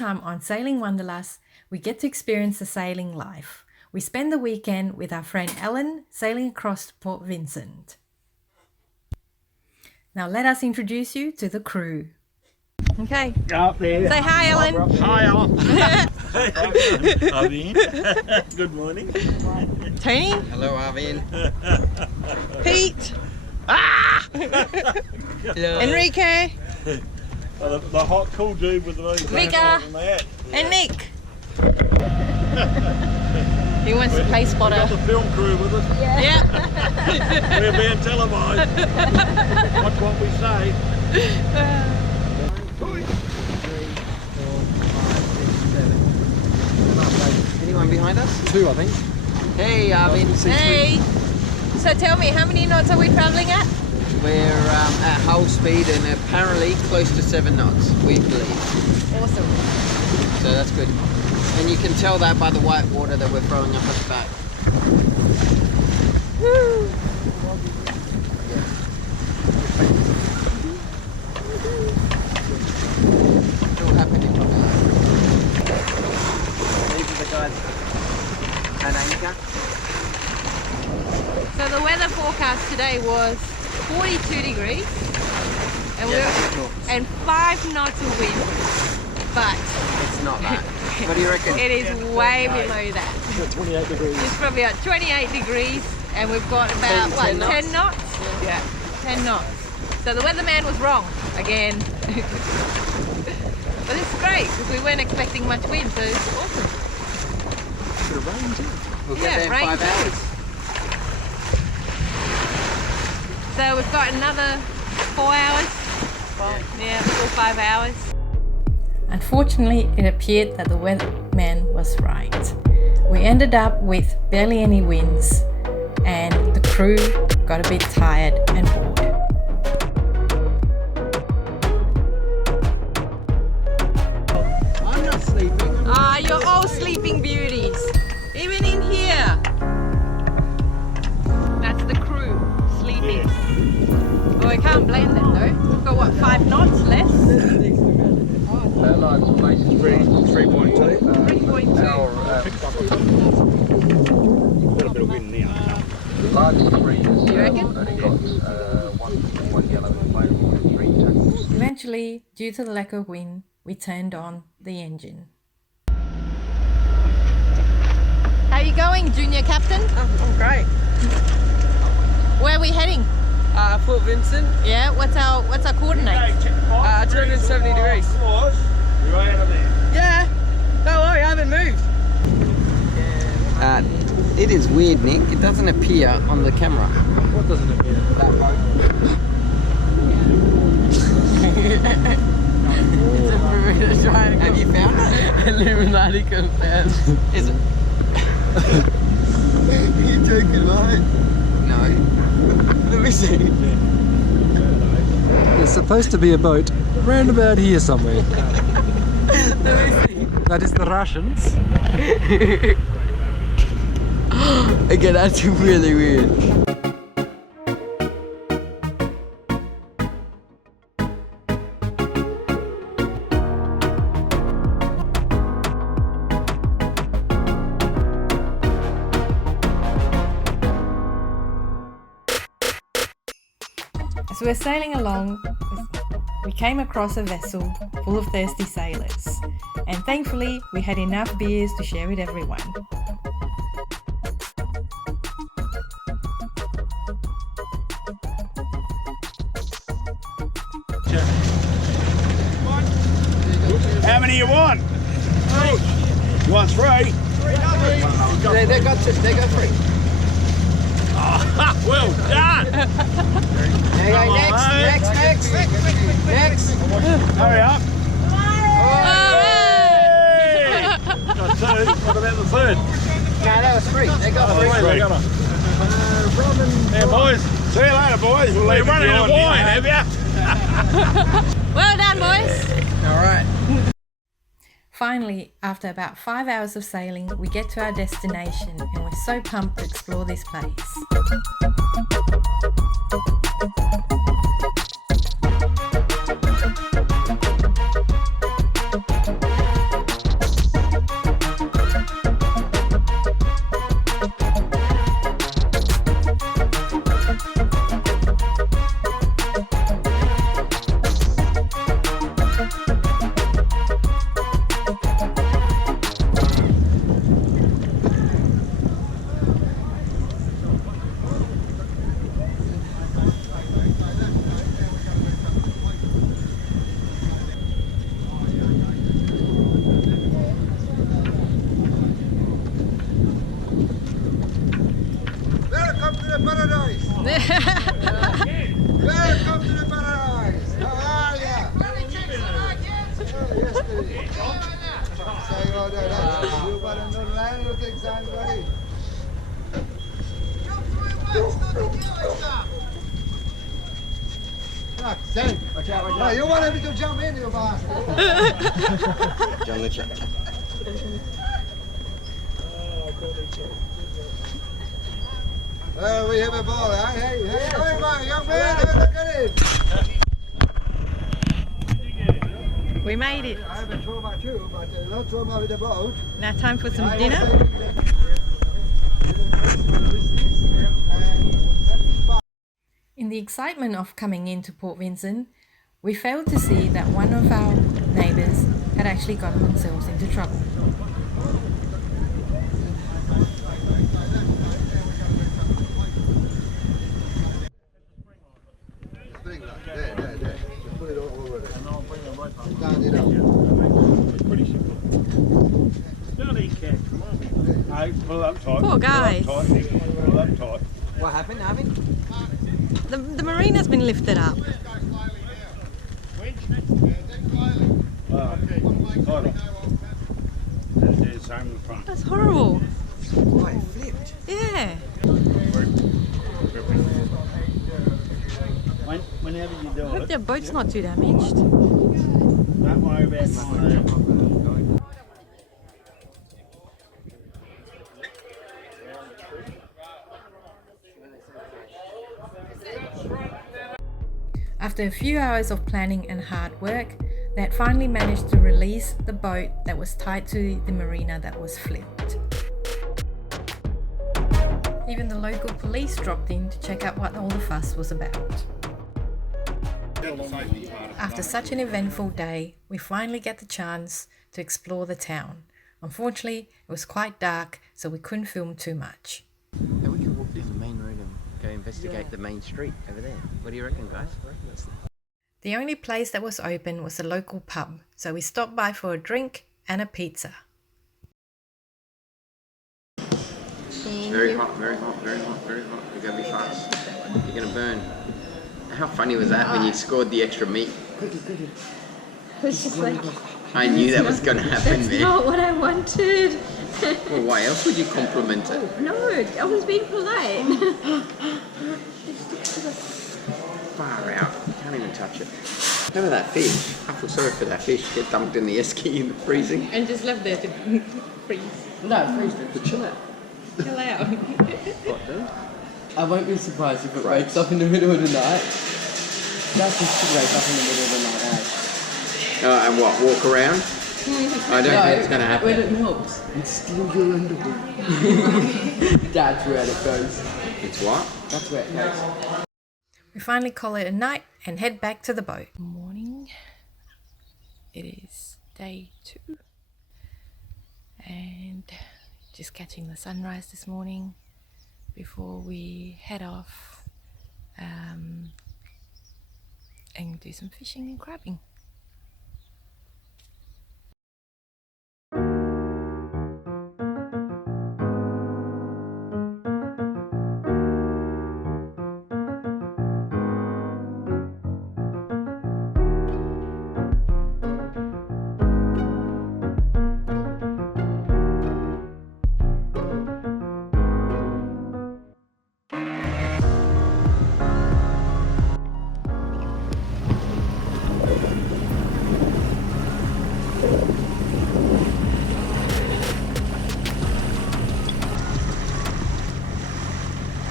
time on Sailing Wanderlust, we get to experience the sailing life. We spend the weekend with our friend Ellen sailing across to Port Vincent. Now let us introduce you to the crew. Okay. Up there. Say hi, Ellen. Hi, Ellen. Arvin. Good morning. Tony. Hello, Arvin. Pete. Hello. Enrique. The hot, cool dude with the Vika. And Nick. He wants to play spotter. We've got the film crew with us. Yeah. We're being televised. Watch what we say. 3, 4, 5, 6, 7. Anyone behind us? 2, I think. Hey, Arvin. Hey. So tell me, how many knots are we travelling at? We're at hull speed and apparently close to 7 knots, we believe. Awesome. So that's good. And you can tell that by the white water that we're throwing up at the back. Woo. Still happening. These are the guys at anchor. So the weather forecast today was 42 degrees and 5 knots of wind, but It's not that. What do you reckon? it is way below that. 28 degrees. It's probably at 28 degrees and we've got about 10 what, 10 knots? Yeah. 10 knots. So the weatherman was wrong again. But it's great because we weren't expecting much wind, so it's awesome. Bit of rain too. We'll Yeah, get there in rain 5 too. hours. So we've got another 4 hours. Yeah, 4 or 5 hours. Unfortunately, it appeared that the weatherman was right. We ended up with barely any winds and the crew got a bit tired and bored. I'm not sleeping. Ah, you're all sleeping beauties. Even in here. That's the crew sleeping. Oh, I can't blame them though. We've got what, 5 knots less? 3.2. 3.2. Got a bit of wind now. You reckon? Eventually, due to the lack of wind, we turned on the engine. How you going, Junior Captain? I'm great. Where are we heading? Port Vincent, Yeah, what's our coordinates? 270 degrees. You're out of there. Yeah, don't worry, I haven't moved. It is weird, Nick. It doesn't appear on the camera. What doesn't appear? That boat. Have you found it? Illuminati confirmed. Is it? You joking, mate? No. Let me see. There's supposed to be a boat round about here somewhere. Let me see. That is the Russians. Okay, that's really weird. As we were sailing along, we came across a vessel full of thirsty sailors, and thankfully we had enough beers to share with everyone. How many you want? 3. You want 3? They got 3. Well done! There you go, next. Hurry up! Hey! Got 2. What about the 3rd? No, that was 3. They got 3. Yeah, boys. See you later, boys. We'll leave running out of wine, have you? Well done, boys! All right. Finally, after about 5 hours of sailing, we get to our destination and we're so pumped to explore this place. the paradise. Welcome to the paradise. How are ya? Yesterday. Say all that. You better know the land of things, buddy. Watch out. No, you want him to jump in, you bastard. John the chat. We have a ball, huh? Hey, man, young man, look at it. We made it. I haven't thrown my too, but not throw my with the boat. Now time for some dinner. In the excitement of coming into Port Vincent, we failed to see that one of our neighbours had actually gotten themselves into trouble. There. Just put it all over there. And I'll bring the rope up. Stand it up. It's pretty simple. Don't eat cat, come on. No, pull up tight. Poor guys. Pull up tight. What happened, Arvin? The marina's been lifted up. Tighter. There's the same in the front. That's horrible. Oh, it flipped. Yeah. Whenever you do I hope it, their boat's not too damaged. don't worry about nothing. After a few hours of planning and hard work, they had finally managed to release the boat that was tied to the marina that was flipped. Even the local police dropped in to check out what all the fuss was about. After such an eventful day, we finally get the chance to explore the town. Unfortunately, it was quite dark, so we couldn't film too much. Hey, we could walk down the main road and go investigate the main street over there. What do you reckon, guys? The only place that was open was a local pub, so we stopped by for a drink and a pizza. Very hot. You're gonna be fast. You're gonna burn. How funny was that when you scored the extra meat? It was just like, I knew that was gonna happen, that's man. not what I wanted. Well, why else would you compliment it? No, I was being polite. Far out. You can't even touch it. How about that fish? I feel sorry for that fish. Get dumped in the esky in the freezing. And just left there to freeze. No, freeze it. To chill out. Chill out. What, dude? I won't be surprised if it wakes up in the middle of the night. That fish should wake up in the middle of the night, eh? And what? Walk around? I don't think it's going to happen. When it melts, and steal your underwear. That's where it goes. It's what? That's where it goes. We finally call it a night and head back to the boat. Morning. It is day 2. And just catching the sunrise this morning before we head off and do some fishing and crabbing.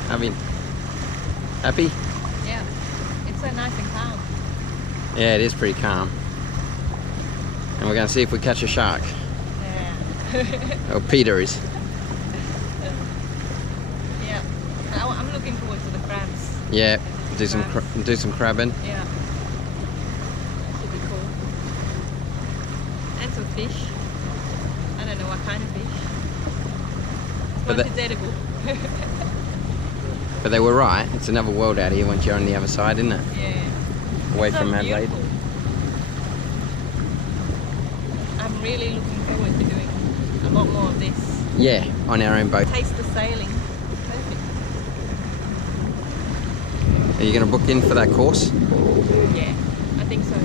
Arvin, happy? Yeah, it's so nice and calm. Yeah, it is pretty calm. And we're going to see if we catch a shark. Yeah. Oh, Peter is. Yeah. I'm looking forward to the crabs. Yeah, do some crabbing. Yeah. Should be cool. And some fish. I don't know what kind of fish. But But it's edible. But they were right. It's another world out here once you're on the other side, isn't it? Yeah. Away It's so from Adelaide. beautiful. I'm really looking forward to doing a lot more of this. Yeah, on our own boat. Taste the sailing. Perfect. Are you going to book in for that course? Yeah, I think so.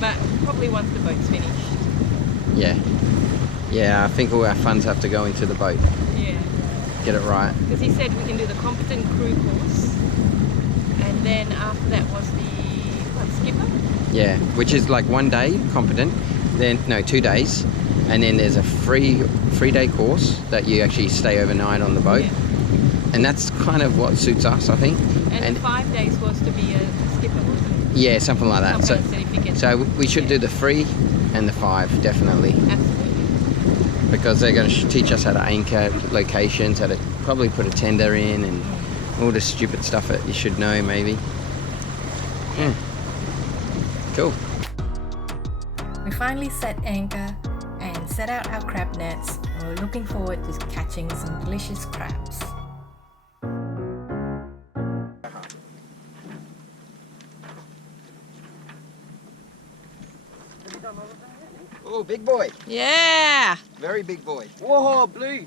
But probably once the boat's finished. Yeah. Yeah, I think all our funds have to go into the boat. Yeah. Get it right. Because he said we can do the competent crew course, and then after that was the skipper. Yeah, which is like 1 day competent, then no, 2 days, and then there's a free day course that you actually stay overnight on the boat, Yeah. and that's kind of what suits us, I think. And 5 days was to be a skipper, wasn't it? Yeah, something like that. Some kind of certificate. So we should do the 3 and the 5 definitely, Absolutely. because they're going to teach us how to anchor locations, how to probably put a tender in, and all the stupid stuff that you should know maybe. Cool. We finally set anchor and set out our crab nets, and we're looking forward to catching some delicious crabs. Oh, big boy. Yeah! Very big boy. Whoa, blue.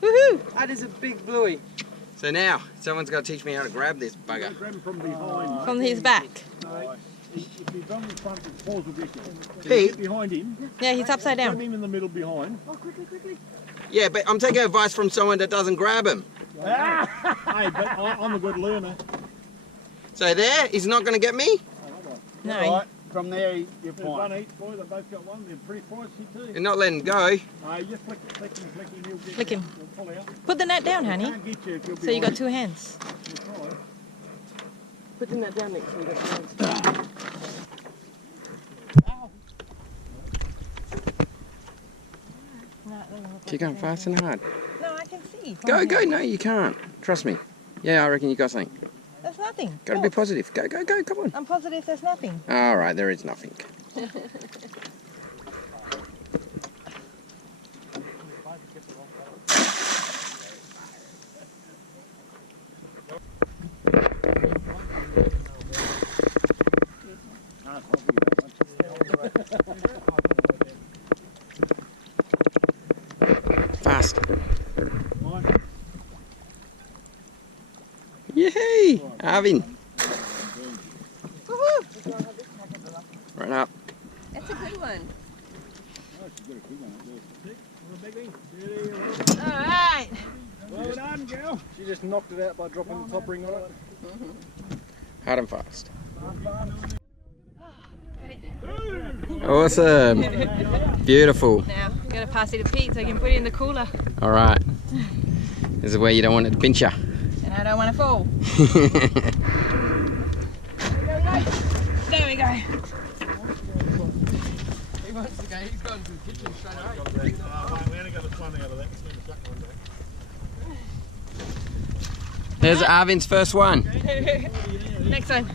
Woohoo! That is a big bluey. So now, someone's got to teach me how to grab this bugger. Grab him from behind. From his back. If he's on the front, his paws will get you. Pete? Get behind him. Yeah, he's upside Grab down. him in the middle behind. Yeah, but I'm taking advice from someone that doesn't grab him. Hey, but I'm a good learner. So there, he's not going to get me? No. Right, from there you're There's one fine. each boy, they both got one. They're pretty pricey too. You're not letting go. You just flick him, he'll get Flick him. He'll pull out. Put the net down, honey. Can't get you if you're So you got behind. 2 hands. Put the net down next to me. Keep going fast and hard. No, I can see. Go, go. No, you can't. Trust me. Yeah, I reckon you got something. There's nothing. Got to be positive. Go, go, go. Come on. I'm positive there's nothing. All right, there is nothing. Fast. Yay! Arvin. Right up. That's a good one. Alright. Well done, girl. She just knocked it out by dropping the top ring on it. Hard and fast. Awesome. Beautiful. Now, I'm going to pass it to Pete so he can put it in the cooler. All right. This is where you don't want it to pinch you. And I don't want to fall. There we go. He wants to go, he's gone to the kitchen straight away. We only got the one out of that. There's Arvin's first one. Next one.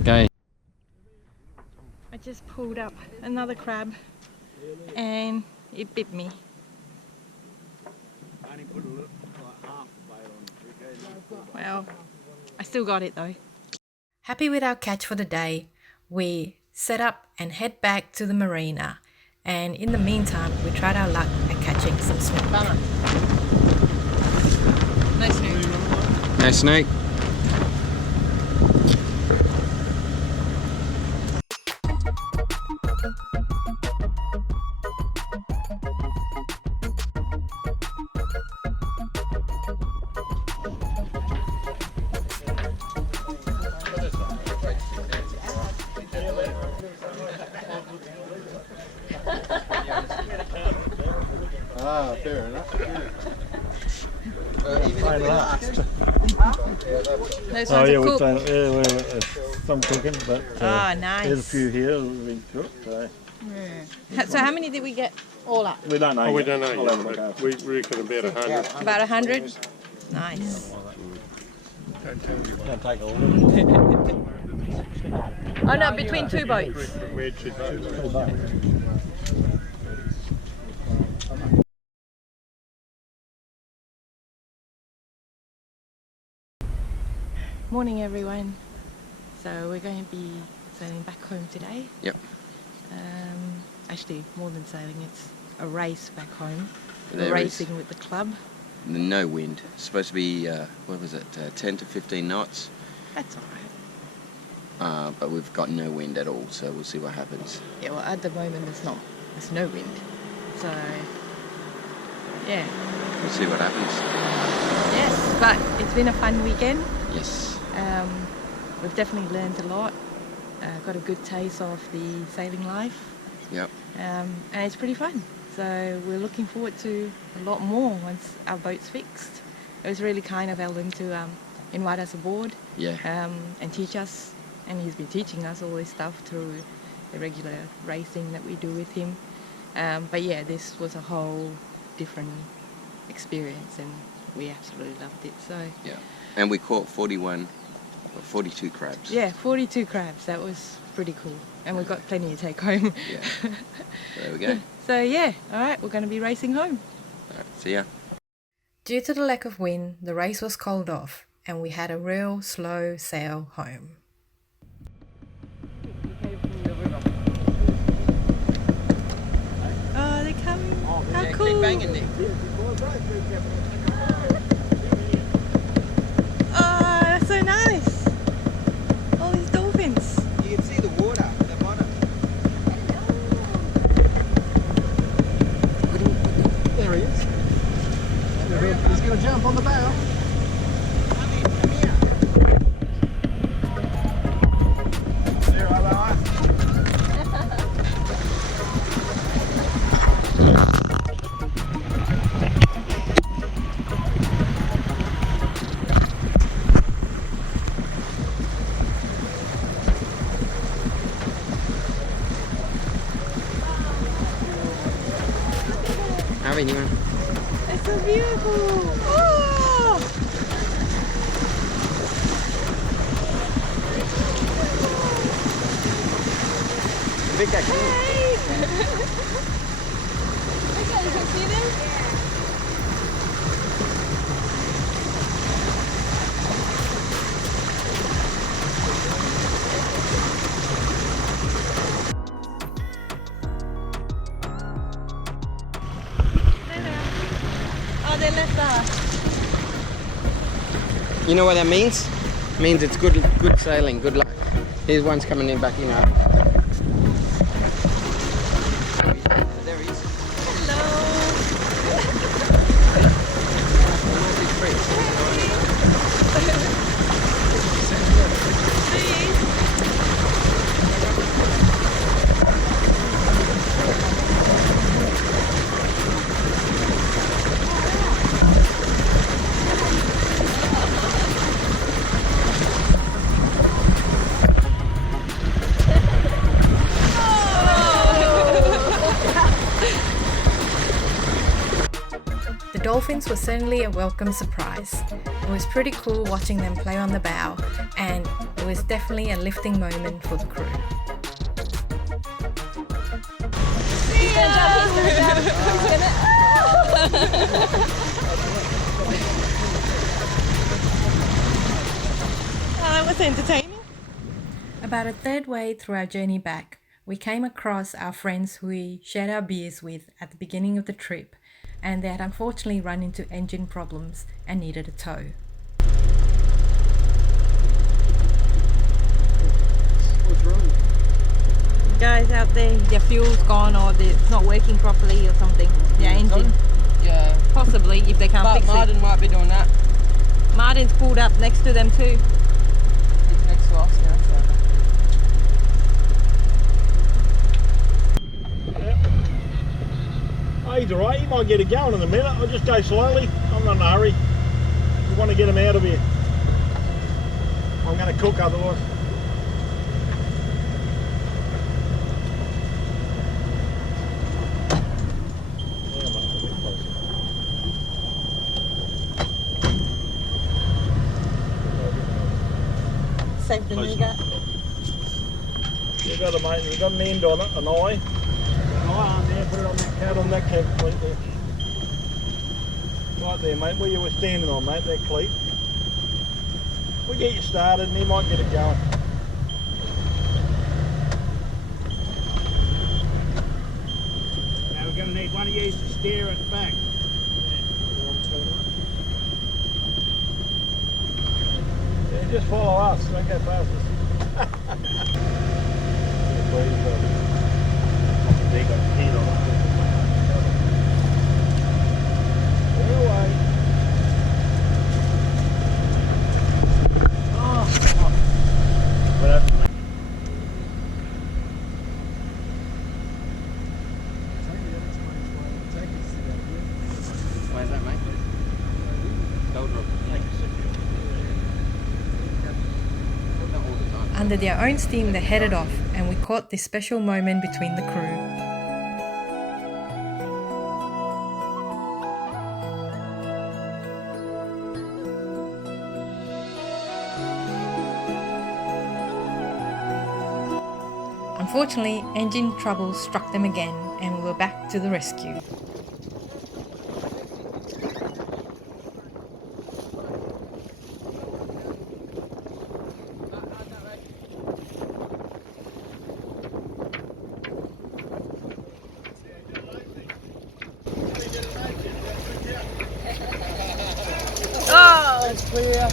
Okay. I just pulled up another crab and it bit me. Well, I still got it though. Happy with our catch for the day, we set up and head back to the marina, and in the meantime we tried our luck at catching some snook. No snook. No snake. Ah, fair enough. Those Oh ones yeah, are we're cooked. trying. Yeah, we're some cooking, but Oh, nice. there's a few here we've been cooked. So So how many did we get all up? we don't know. We yet. don't know I'll have a look yet, after. but we reckon about 100. About 100? Nice. Gonna take a little. Oh no, between 2 boats. Where should Morning everyone. So we're going to be sailing back home today. Yep. Actually, more than sailing, it's a race back home. There We're is. racing with the club. No wind. It's supposed to be, what was it, 10 to 15 knots. That's alright. but we've got no wind at all, so we'll see what happens. Yeah, well, at the moment there's no wind, so yeah. We'll see what happens. Yes, but it's been a fun weekend. Yes. We've definitely learned a lot. Got a good taste of the sailing life. Yep. And it's pretty fun. So we're looking forward to a lot more once our boat's fixed. It was really kind of Ellen to invite us aboard. Yeah. And teach us. And he's been teaching us all this stuff through the regular racing that we do with him. But yeah, this was a whole different experience, and we absolutely loved it. So Yeah. And we caught 42 crabs. yeah, 42 crabs. That was pretty cool. And we've got plenty to take home. Yeah. There we go. So yeah, all right, we're going to be racing home. All right, see ya. Due to the lack of wind, the race was called off, and we had a real slow sail home. Oh, they're coming. How cool. Keep banging there. Oh, that's so nice. All these dolphins. You can see the water at the bottom. There he is. He's going to jump on the bow. There I are. Arvin, you want? It's so beautiful. Oh! Vika, come here. Hey! Okay, you can see them? Oh, they left us. You know what that means? It means it's good sailing, good luck. Here's one's coming in back in up. There he is. The dolphins were certainly a welcome surprise. It was pretty cool watching them play on the bow, and it was definitely a lifting moment for the crew. Oh, that was entertaining. About a third way through our journey back, we came across our friends who we shared our beers with at the beginning of the trip, and they had unfortunately run into engine problems and needed a tow. What's wrong? Guys out there, their fuel's gone or it's not working properly or something. Their engine. Yeah. Possibly, if they can't But fix Martin might be doing that. it. Martin's pulled up next to them too. He's next to us now. Oh, he's alright, he might get it going in a minute. I'll just go slowly. I'm not in a hurry. We want to get him out of here. I'm going to cook otherwise. Save the nougat. We've got an end on it, an eye. An eye on there, put it on that cat on that cat cleat there. Right there, mate, where you were standing on, mate, that cleat. We'll get you started and he might get it going. Now we're going to need one of you to steer it back. Yeah, just follow us, don't go past us. Where's that, mate? Doldrums. Not all the time. Under their own steam, they headed off, and we caught this special moment between the crew. Unfortunately, engine trouble struck them again, and we were back to the rescue. Oh! That's clear.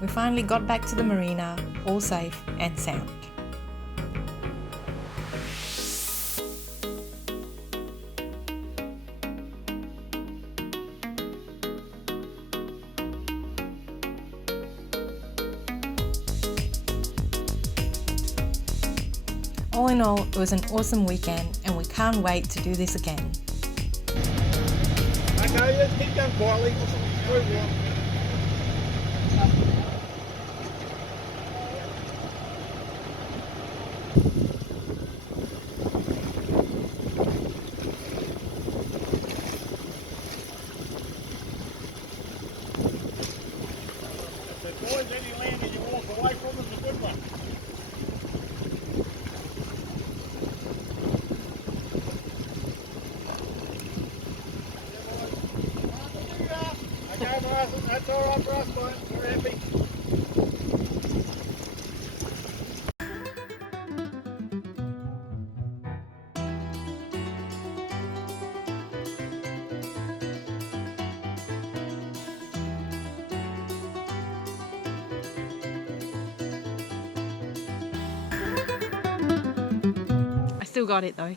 We finally got back to the marina, all safe and sound. All in all, it was an awesome weekend, and we can't wait to do this again. Okay, let's keep going quietly. Boys, any land that you walk away from is a good one. Okay, Martha, that's all right for us, mate. We're happy. I still got it though.